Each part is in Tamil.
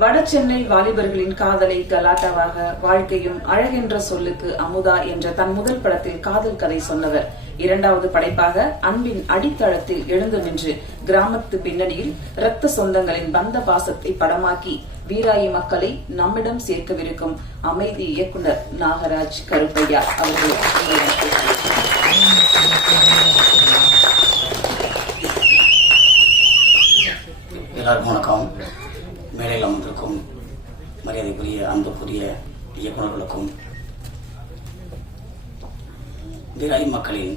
வடசென்னை வாலிபர்களின் காதலை கலாட்டாவாக வாழ்க்கையும் அழகென்ற சொல்லுக்கு அமுதா என்ற தன் முதல் படத்தில் காதல் கதை சொன்னவர். இரண்டாவது படைப்பாக அன்பின் அடித்தளத்தில் எழுந்து நின்று கிராமத்து பின்னணியில் இரத்த சொந்தங்களின் பந்த பாசத்தை படமாக்கி வீராயி மக்களை நம்மிடம் சேர்க்கவிருக்கும் அமைதி இயக்குனர் நாகராஜ் கருப்பையா அவர்கள் எல்லாருக்கும் வணக்கம். மேடையில் அமர்ந்திருக்கும் மரியாதைக்குரிய அன்புக்குரிய இயக்குநர்களுக்கும் வீராய் மக்களின்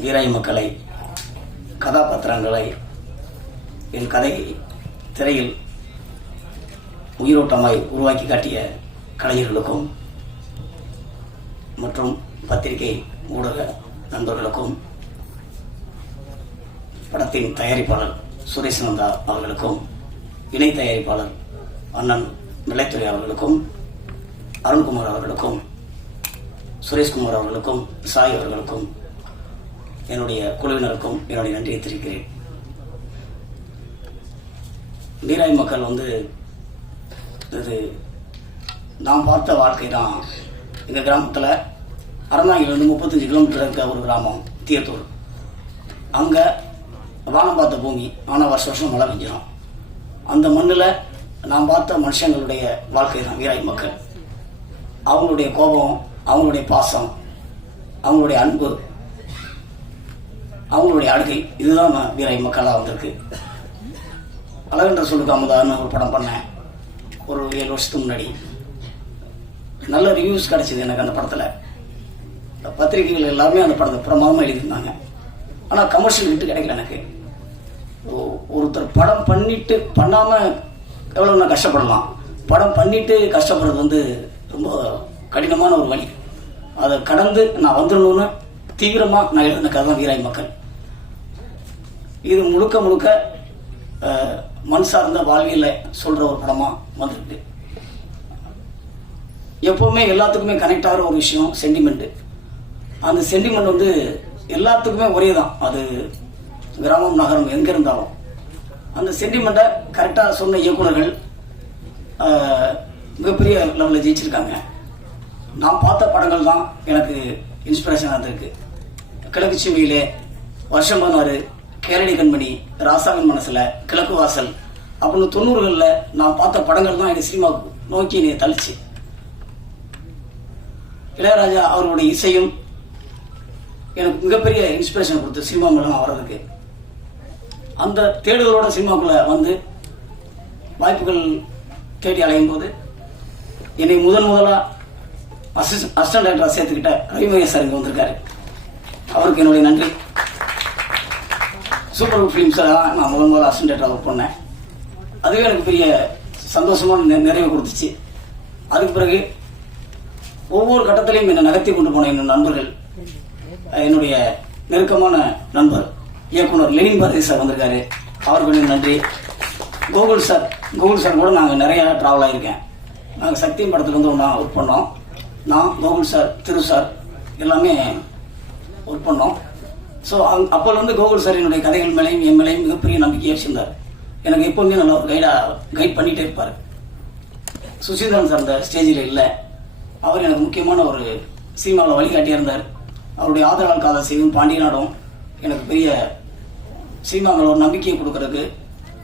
வீராய் மக்களை கதாபாத்திரங்களை என் கதை திரையில் உயிரோட்டமாய் உருவாக்கி காட்டிய கலைஞர்களுக்கும் மற்றும் பத்திரிகை ஊடக நண்பர்களுக்கும் படத்தின் தயாரிப்பாளர் சுரேஷ் நந்தா அவர்களுக்கும் இணை தயாரிப்பாளர் அண்ணன் நிலைத்துறை அவர்களுக்கும் அருண்குமார் அவர்களுக்கும் சுரேஷ்குமார் அவர்களுக்கும் சாய் அவர்களுக்கும் என்னுடைய குழுவினருக்கும் என்னுடைய நன்றியை தெரிவிக்கிறேன். வீராய் மக்கள் வந்து இது நான் பார்த்த வாழ்க்கை தான் எங்கள் கிராமத்தில் அறநாயிலிருந்து முப்பத்தஞ்சு கிலோமீட்டர் இருக்க ஒரு கிராமம் தீயத்தூர். அங்கே வானம் பார்த்த பூமி ஆனால் வருஷ வருஷம் மழை பெஞ்சிடும் அந்த மண்ணில் நான் பார்த்த மனுஷங்களுடைய வாழ்க்கை தான் வீராய் மக்கள். அவங்களுடைய கோபம் அவங்களுடைய பாசம் அவங்களுடைய அன்பு அவங்களுடைய அழுகை இதுதான் நான் வீராய் மக்களாக வந்திருக்கு. அழகன்ற சொல்லுக்கு அமுதான்னு ஒரு படம் பண்ணேன். ஒரு ஏழு வருஷத்துக்கு முன்னாடி. நல்ல ரிவ்யூஸ் கிடைச்சிது எனக்கு அந்த படத்தில். பத்திரிகைகள் எல்லாமே அந்த படத்தை பிரமாதமாக எழுதியிருந்தாங்க. ஆனால் கமர்ஷியல் ஹிட் கிடைக்கல எனக்கு. ஒருத்தர் படம் பண்ணிட்டு பண்ணாம எவ்வளவு நான் கஷ்டப்படலாம். படம் பண்ணிட்டு கஷ்டப்படுறது வந்து ரொம்ப கடினமான ஒரு வழி. அதை கடந்து நான் வந்துடணும்னு தீவிரமாக நான் எழுதின கதை தான் வீராய் மக்கள். இது முழுக்க முழுக்க மண் சார்ந்த வாழ்வியல சொல்ற ஒரு படமாக வந்திருக்கு. எப்பவுமே எல்லாத்துக்குமே கனெக்ட் ஆகிற ஒரு விஷயம் சென்டிமெண்ட் அந்த சென்டிமெண்ட் வந்து எல்லாத்துக்குமே ஒரே தான் அது கிராமம் நகரம் எங்க இருந்தாலும். அந்த சென்டிமெண்ட்டை கரெக்டாக சொன்ன இயக்குனர்கள் மிகப்பெரிய லெவலில் ஜெயிச்சிருக்காங்க. நான் பார்த்த படங்கள் தான் எனக்கு இன்ஸ்பிரேஷனாக இருந்திருக்கு. கிழக்கு சிவியிலே வருஷம் பதினாறு கேரடி கண்மணி ராசாவின் மனசில் கிழக்கு வாசல் அப்படின்னு தொண்ணூறுகளில் நான் பார்த்த படங்கள் தான் எனக்கு சினிமா நோக்கி என்னை தள்ளிச்சு. இளையராஜா அவர்களுடைய இசையும் எனக்கு மிகப்பெரிய இன்ஸ்பிரேஷன் கொடுத்து சினிமா மேல வர்றதுக்கு அந்த தேடுதலோட சினிமாக்குள்ள வந்து வாய்ப்புகள் தேடி அலையும் போது என்னை முதன் முதலா அசிஸ்டன்ட் அசிஸ்டன்ட் டைரக்டரா சேர்த்துக்கிட்ட ரவிமகேஷ் சார் இங்க வந்திருக்காரு. அவருக்கு என்னுடைய நன்றி. சூப்பர் ஃபிலிம்ஸில் தான் நான் முதன் முதல்ல அசிஸ்டன்ட் டைரக்டரா ஒர்க் பண்ணேன். அதுவே எனக்கு பெரிய சந்தோஷமான நிறைவு கொடுத்துச்சு. அதுக்கு பிறகு ஒவ்வொரு கட்டத்திலையும் என்னை நகர்த்தி கொண்டு போன என் நண்பர்கள் என்னுடைய நெருக்கமான நண்பர் இயக்குனர் லெனின் பாரதி சார் வந்திருக்காரு. அவருக்கு நன்றி. கோகுல் சார் கோகுல் சார் கூட நாங்கள் நிறைய ட்ராவல் ஆகியிருக்கேன் நாங்கள் சக்தியின் படத்துக்கு வந்து ஒன்றா ஒர்க் பண்ணோம். நான் கோகுல் சார் திரு சார் எல்லாமே ஒர்க் பண்ணோம். ஸோ அங் வந்து கோகுல் சார் என்னுடைய கதைகள் மேலேயும் என் மேலேயும் மிகப்பெரிய நம்பிக்கையை வச்சிருந்தார். எனக்கு எப்போவுமே நல்லா ஒரு கைடாக கைட் பண்ணிகிட்டே இருப்பார். சுசீந்திரன் சார் அந்த ஸ்டேஜில் இல்லை. அவர் எனக்கு முக்கியமான ஒரு சினிமாவில் வழிகாட்டியிருந்தார் அவருடைய ஆதரவால் காதல் செய்யும் பாண்டியநாடும் எனக்கு பெரிய சினிமா மேல ஒரு நம்பிக்கையை கொடுக்கறதுக்கு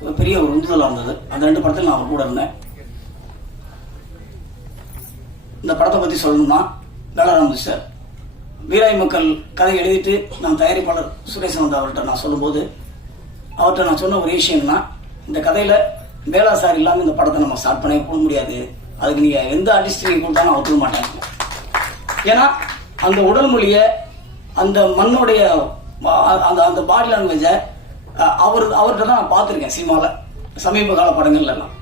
ஒரு பெரிய ஒரு உந்துதலாக இருந்தது. அந்த ரெண்டு படத்தில் நான் அவர் கூட இருந்தேன். இந்த படத்தை பற்றி சொல்லணும்னா வேளாராமதி சார் வீராய் மக்கள் கதை எழுதிட்டு நான் தயாரிப்பாளர் சுரேஷ் வந்து அவர்கிட்ட நான் சொல்லும்போது அவர்கிட்ட நான் சொன்ன ஒரு விஷயம்னா இந்த கதையில் வேளா சார் இல்லாமல் இந்த படத்தை நம்ம ஸ்டார்ட் பண்ணவே போட முடியாது. அதுக்கு நீங்கள் எந்த ஆர்டிஸ்ட் நீங்கள் கொடுத்தாலும் அவர் கொடுக்க மாட்டாங்க ஏன்னா அந்த உடல் மொழியை அந்த மண்ணுடைய அந்த அந்த பாடி லாங்குவேஜை அவர் அவர்கிட்ட தான் நான் பார்த்துருக்கேன் சினிமாவில் சமீப கால படங்கள்ல எல்லாம்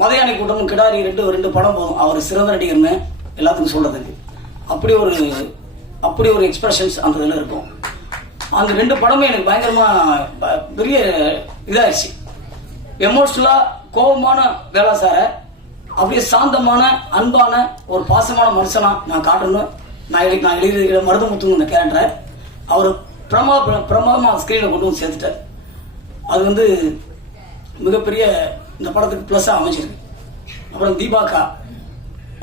மதையானை கூட்டம் கிடாரி ரெண்டு ரெண்டு படம் போதும். அவர் சிறந்த நடிகர்னு எல்லாத்துக்கும் சொல்றதுக்கு. அப்படி ஒரு அப்படி ஒரு எக்ஸ்பிரஷன்ஸ் அந்த இதில் இருக்கும். அந்த ரெண்டு படமும் எனக்கு பயங்கரமா பெரிய இதாகிடுச்சு எமோஷனலா கோபமான வேலை சார அப்படியே சாந்தமான அன்பான ஒரு பாசமான மனுஷனா நான் காட்டணும் நான் எழுதி நான் எழுதியிருக்கிற மருதமுத்துன்னு அந்த கேரக்டரை அவர் பிரமா பிரமாதமா ஸ்க்ரீனில் கொண்டு வந்து சேர்த்துட்டார். அது வந்து மிகப்பெரிய இந்த படத்துக்கு ப்ளஸ்ஸாக அமைஞ்சிருக்கு. அப்புறம் தீபாக்கா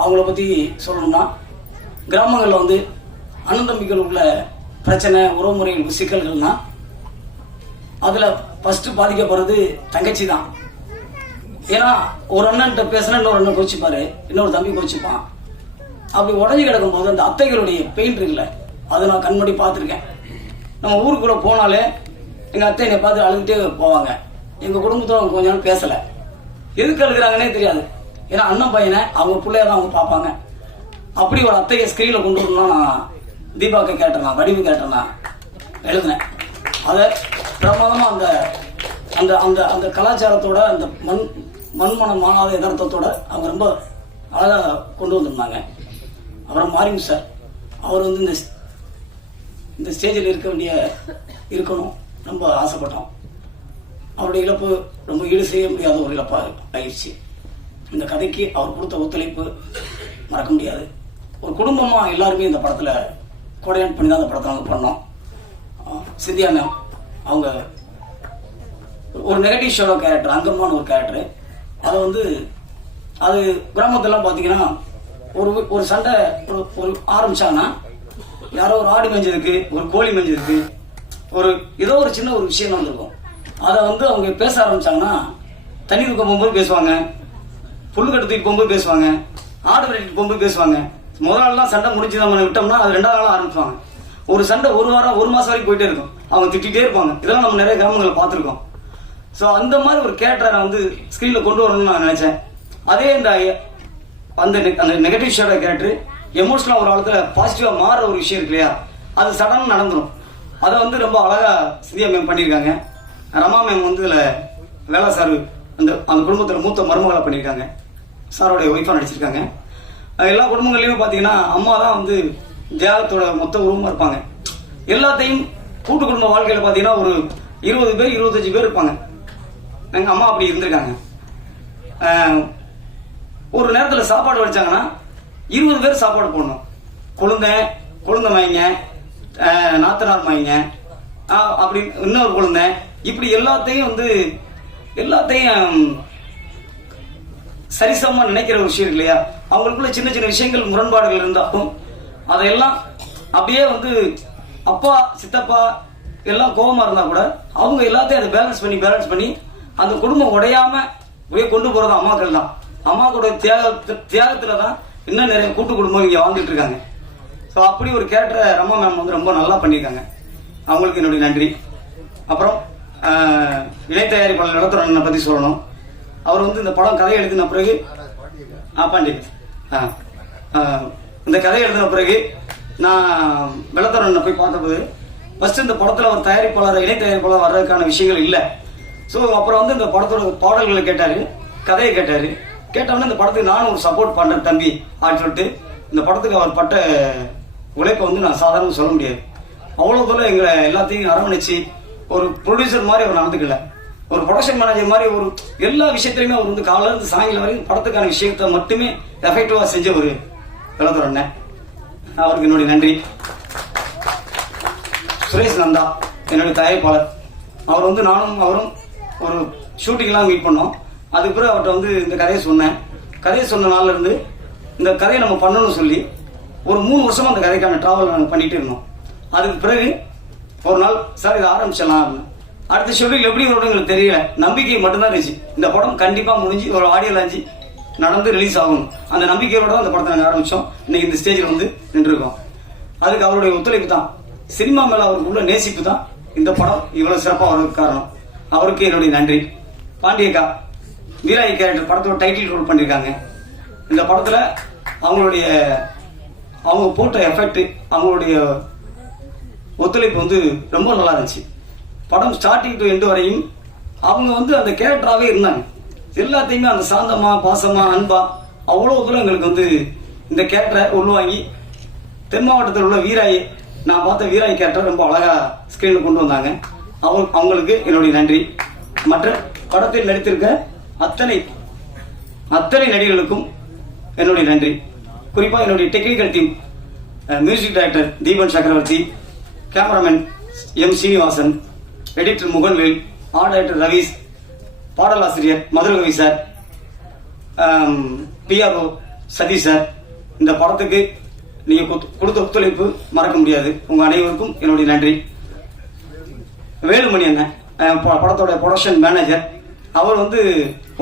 அவங்கள பற்றி சொல்லணும்னா கிராமங்களில் வந்து அண்ணன் தம்பிகள் உள்ள பிரச்சனை உறவுமுறைகள் சிக்கல்கள்னா அதில் ஃபஸ்ட்டு பாதிக்கப்படுறது தங்கச்சி தான் ஏன்னா ஒரு அண்ணன்ட்ட பேசுனா இன்னொரு அண்ணன் கோச்சிப்பாரு இன்னொரு தம்பி கோச்சிப்பான் அப்படி உடஞ்சி கிடக்கும்போது அந்த அத்தைகளுடைய பெயின் இருக்குல்ல அதை நான் கண்மூடி பார்த்துருக்கேன். நம்ம ஊருக்குள்ளே போனாலே எங்கள் அத்தை என்னை பார்த்து அழுதுகிட்டே போவாங்க. எங்கள் குடும்பத்துல அவங்க கொஞ்ச நாள் பேசலை. எதுக்கு அழுகிறாங்கன்னே தெரியாது. ஏன்னா அண்ணன் பையனை அவங்க பிள்ளைய தான் அவங்க பார்ப்பாங்க. அப்படி ஒரு அத்தையை ஸ்க்ரீனில் கொண்டு வரணும்னா நான் தீபாக்க கேட்டேனா வடிவு கேட்டேனா எழுதினேன். அதை பிரமாதமாக அந்த அந்த அந்த அந்த கலாச்சாரத்தோட அந்த மண் மண்மன மாறாத யதார்த்தத்தோட அவங்க ரொம்ப அழகாக கொண்டு வந்திருந்தாங்க. அப்புறம் மாரியம் சார் அவர் வந்து இந்த இந்த ஸ்டேஜில் இருக்க வேண்டிய இருக்கணும் ரொம்ப ஆசைப்பட்டோம். அவருடைய இழப்பு ரொம்ப ஈடு செய்ய முடியாத ஒரு இழப்பாக ஆயிடுச்சு. இந்த கதைக்கு அவர் கொடுத்த ஒத்துழைப்பு மறக்க முடியாது. ஒரு குடும்பமாக எல்லாருமே இந்த படத்தில் கோடையான் பண்ணி தான் இந்த படத்தை நாங்கள் பண்ணோம். சிந்தியா மேம் அவங்க ஒரு நெகட்டிவ் ஷேடோ கேரக்டர் அங்கம்மான ஒரு கேரக்டர் அதை வந்து அது கிராமத்துலாம் பார்த்தீங்கன்னா ஒரு ஒரு சண்டை ஒரு ஒரு ஆரம்பிச்சாங்கன்னா யாரோ ஒரு ஆடு மேய்ஞ்சதுக்கு ஒரு கோழி மேய்ஞ்சதுக்கு ஒரு ஏதோ ஒரு சின்ன ஒரு விஷயம் நடந்திருக்கும் அதை வந்து அவங்க பேச ஆரம்பிச்சாங்கன்னா தண்ணி தூக்க போகும்போது பேசுவாங்க புல்லு கட்டு தூக்கி போகும்போது பேசுவாங்க ஆடு விளையாட்டு போகும்போது பேசுவாங்க. முதல் நாள்லாம் சண்டை முடிஞ்சு நம்ம விட்டோம்னா அது ரெண்டாவது நாளாக ஆரம்பிப்பாங்க. ஒரு சண்டை ஒரு வாரம் ஒரு மாசம் வரைக்கும் போயிட்டே இருக்கும். அவங்க திட்டிகிட்டே இருப்பாங்க. இதெல்லாம் நம்ம நிறைய கிராமங்களை பார்த்துருக்கோம். ஸோ அந்த மாதிரி ஒரு கேரக்டரை நான் வந்து ஸ்க்ரீனில் கொண்டு வரணும்னு நான் நினைச்சேன். அதே இந்த அந்த நெ- அந்த நெகட்டிவ் ஷேடோ கேரக்டர் எமோஷனலாக ஒரு காலத்தில் பாசிட்டிவாக மாறுற ஒரு விஷயம் இருக்கு இல்லையா? அது சடனாக நடந்துடும் அதை வந்து ரொம்ப அழகாக சிந்தியா மேம் பண்ணியிருக்காங்க. ரமா மேம் வந்து இதில் வேளா சார் அந்த அந்த குடும்பத்தில் மூத்த மருமகளை பண்ணியிருக்காங்க. சாரோடைய ஒய்ஃபாக நடிச்சிருக்காங்க. எல்லா குடும்பங்கள்லையுமே பார்த்தீங்கன்னா அம்மா தான் வந்து தியாகத்தோட மொத்த உருவமாக இருப்பாங்க. எல்லாத்தையும் கூட்டு குடும்ப வாழ்க்கையில் பார்த்தீங்கன்னா ஒரு இருபது பேர் இருபத்தஞ்சு பேர் இருப்பாங்க. எங்கள் அம்மா அப்படி இருந்திருக்காங்க. ஒரு நேரத்தில் சாப்பாடு வடிச்சாங்கன்னா இருபது பேர் சாப்பாடு போடணும். கொழுந்த கொழுந்த மாய்ங்க நாத்தனார் மாய்ங்க அப்படி இன்னொரு கொழுந்த. இப்படி எல்லாத்தையும் வந்து எல்லாத்தையும் சரிசமமா நினைக்கிற ஒரு விஷயம் இல்லையா? அவங்களுக்குள்ள சின்ன சின்ன விஷயங்கள் முரண்பாடுகள் இருந்தாலும் அதையெல்லாம் அப்படியே வந்து அப்பா சித்தப்பா எல்லாம் கோபமா இருந்தா கூட அவங்க எல்லாத்தையும் அதை பேலன்ஸ் பண்ணி பேலன்ஸ் பண்ணி அந்த குடும்பம் உடையாம அப்படியே கொண்டு போறது அம்மாக்கள் தான் அம்மாவோட தியாக தியாகத்துல தான் இன்னும் நிறைய கூட்டு குடும்பம் இங்கே வாழ்ந்துட்டு இருக்காங்க. ஸோ அப்படி ஒரு கேரக்டரை ரம்மா மேம் வந்து ரொம்ப நல்லா பண்ணியிருக்காங்க. அவங்களுக்கு என்னுடைய நன்றி. அப்புறம் ஆஹ், இணை தயாரிப்பாளர் சொல்லணும். அவர் வந்து இந்த படம் கதை எழுதின பிறகு ஆ பாண்டி ஆ, இந்த கதை எழுதின பிறகு நான் வெள்ளத்தரனை போய் பார்த்தபோது ஃபஸ்ட்டு இந்த படத்தில் ஒரு தயாரிப்பாளர் இணை தயாரிப்பாளர் வர்றதுக்கான விஷயங்கள் இல்லை. ஸோ அப்புறம் வந்து இந்த படத்தோட பாடல்களை கேட்டார் கதையை கேட்டார். கேட்டோன்னே இந்த படத்துக்கு நானும் ஒரு சப்போர்ட் பண்ணுறேன் தம்பி அப்படின்னு சொல்லிட்டு. இந்த படத்துக்கு அவர் பட்ட உழைப்பை வந்து நான் சாதாரண சொல்ல முடியாது. அவ்வளோ தூரம் எங்களை எல்லாத்தையும் அரவணைச்சு ஒரு ப்ரொடியூசர் மாதிரி அவர் நடந்துக்கல. ஒரு ப்ரொடக்ஷன் மேனேஜர் மாதிரி ஒரு எல்லா விஷயத்துலையுமே அவர் வந்து காலையில இருந்து சாயங்காலம் வரைக்கும் படத்துக்கான விஷயத்தை மட்டுமே எஃபெக்டிவாக செஞ்ச ஒரு வெள்ளத்தூர் அண்ணன் அவருக்கு என்னுடைய நன்றி. சுரேஷ் நந்தா என்னுடைய தயாரிப்பாளர். அவர் வந்து நானும் அவரும் ஒரு ஷூட்டிங்லாம் மீட் பண்ணோம். அதுக்கு பிறகு அவர்கிட்ட வந்து இந்த கதையை சொன்னேன். கதையை சொன்ன நாள்ல இருந்து இந்த கதையை நம்ம பண்ணணும்னு சொல்லி ஒரு மூணு வருஷமா அந்த கதைக்கான டிராவல் நாங்கள் பண்ணிட்டு இருந்தோம். அதுக்கு பிறகு ஒரு நாள் சார் இதை ஆரம்பிச்சிடலாம். அடுத்த ஷெடியூல் எப்படி வரும் எங்களுக்கு தெரியல. நம்பிக்கை மட்டும்தான் இருந்துச்சு. இந்த படம் கண்டிப்பாக முடிஞ்சு ஒரு ஆடியோ லாஞ்சி நடந்து ரிலீஸ் ஆகும் அந்த நம்பிக்கையோட தான் அந்த படத்தை நாங்கள் ஆரம்பித்தோம் இன்னைக்கு இந்த ஸ்டேஜில் வந்து நின்றுருக்கோம். அதுக்கு அவருடைய ஒத்துழைப்பு தான். சினிமா மேல அவருக்கு உள்ள நேசிப்பு தான் இந்த படம் இவ்வளவு சிறப்பாக வரதுக்கு காரணம். அவருக்கு என்னுடைய நன்றி. பாண்டியக்கா வீராயி கேரக்டர் படத்தோட டைட்டில் ரோல் பண்ணியிருக்காங்க இந்த படத்தில் அவங்களுடைய அவங்க போட்ட எஃபெக்ட் அவங்களுடைய ஒத்துழைப்பு வந்து ரொம்ப நல்லா இருந்துச்சு. படம் ஸ்டார்டிங் டு எண்டு வரையும் அவங்க வந்து அந்த கேரக்டராகவே இருந்தாங்க. எல்லாத்தையுமே அந்த சாந்தமா பாசமா அன்பா அவ்வளோ தூரம் எங்களுக்கு வந்து இந்த கேரக்டரை உள்வாங்கி தென் மாவட்டத்தில் உள்ள வீராய் நான் பார்த்த வீராய் கேரக்டர் ரொம்ப அழகா ஸ்கிரீனில் கொண்டு வந்தாங்க. அவங்க அவங்களுக்கு என்னுடைய நன்றி. மற்ற படத்தில் நடித்திருக்க அத்தனை அத்தனை நடிகர்களுக்கும் என்னுடைய நன்றி. குறிப்பாக என்னுடைய technical team music director Deepan Chakravarthy cameraman M Srinivasan editor Muganvel art director Raveesh பாடலாசிரியர் Madhurakavi sir PRO Sathish sir இந்த படத்துக்கு நீங்கள் கொடுத்த ஒத்துழைப்பு மறக்க முடியாது. உங்கள் அனைவருக்கும் என்னுடைய நன்றி. வேலுமணி அண்ணன் படத்தோட ப்ரொடக்ஷன் மேனேஜர் அவர் வந்து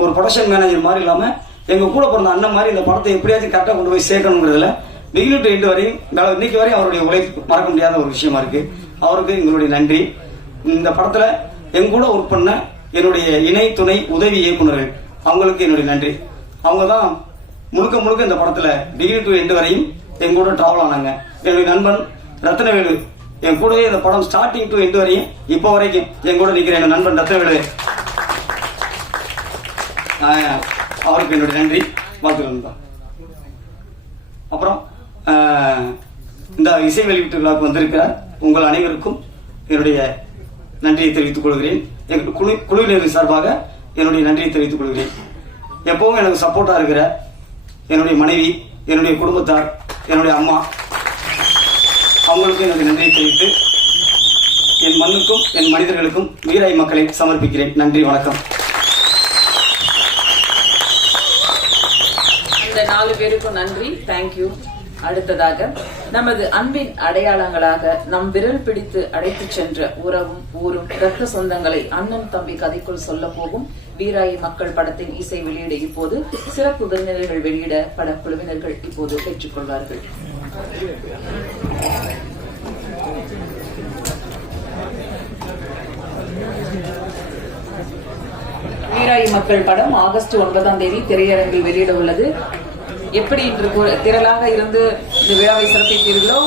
ஒரு ப்ரொடக்ஷன் மேனேஜர் மாதிரி இல்லாமல் எங்கள் கூட பிறந்த அண்ணன் மாதிரி இந்த படத்தை எப்படியாச்சும் கரெக்டாக கொண்டு போய் சேர்க்கணுங்கிறதுல பிகினிங் டு எண்டு வரையும் இன்னைக்கு வரையும் அவருடைய உழைப்பு மறக்க முடியாத ஒரு விஷயமா இருக்கு. அவருக்கு எங்களுடைய நன்றி. இந்த படத்தில் எங்க கூட ஒர்க் பண்ண என்னுடைய இணை துணை உதவி இயக்குநர்கள் அவங்களுக்கு என்னுடைய நன்றி. அவங்க தான் முழுக்க முழுக்க இந்த படத்தில் டிகிரி டு எண்டு வரையும் எங்க கூட டிராவல் ஆனாங்க. என்னுடைய நண்பன் ரத்னவேலு என் கூடவே இந்த படம் ஸ்டார்டிங் டு எண்டு வரையும் இப்போ வரைக்கும் என் கூட எங்கள் என் நண்பன் ரத்னவேலு அவருக்கு என்னுடைய நன்றி. வாழ்த்துக்கள் அப்புறம் இந்த இசை வெளியீட்டு விழாவுக்கு வந்திருக்கிறார் உங்கள் அனைவருக்கும் என்னுடைய நன்றியை தெரிவித்துக் கொள்கிறேன். எங்கள் குழு குழுவினரின் சார்பாக என்னுடைய நன்றியை தெரிவித்துக் கொள்கிறேன். எப்பவும் எனக்கு சப்போர்ட்டா இருக்கிற என்னுடைய மனைவி என்னுடைய குடும்பத்தார் என்னுடைய அம்மா அவங்களுக்கும் எனக்கு நன்றியை தெரிவித்து என் மண்ணுக்கும் என் மனிதர்களுக்கும் வீராய் மக்களை சமர்ப்பிக்கிறேன். நன்றி வணக்கம். இந்த நாலு பேருக்கும் நன்றி. தேங்க்யூ அடுத்ததாக நமது அன்பின் அடையாளங்களாக நம் விரல் பிடித்து அழைத்துச் சென்ற உறவும் ஊரும் ரத்த சொந்தங்களை அண்ணன் தம்பி கதைக்குள் சொல்ல போகும் வீராயி மக்கள் படத்தின் இசை வெளியிட இப்போது சிறப்பு விருந்தினர்கள் வெளியிட படக்குழுவினர்கள் இப்போது பெற்றுக்கொள்வார்கள் வீராயி மக்கள் படம் ஆகஸ்ட் ஒன்பதாம் தேதி திரையரங்கில் வெளியிட உள்ளது. எப்படி இன்று திரளாக இருந்து இந்த விழாவை சிறப்பித்தீர்களோ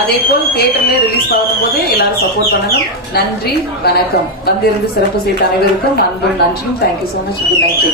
அதே போல் தியேட்டர்ல ரிலீஸ் பண்ணும்போது எல்லாரும் சப்போர்ட் பண்ணணும். நன்றி வணக்கம். வந்திருந்து சிறப்பு செய்த அனைவருக்கும் அன்பும் நன்றியும். Thank you so much good night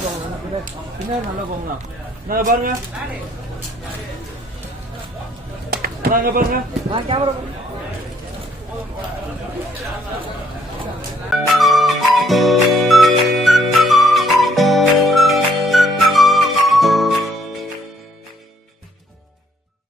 பின்னாடி நல்லா போங்கண்ணா. நான் பாருங்க. நாங்க பாருங்க. நான் கேமரா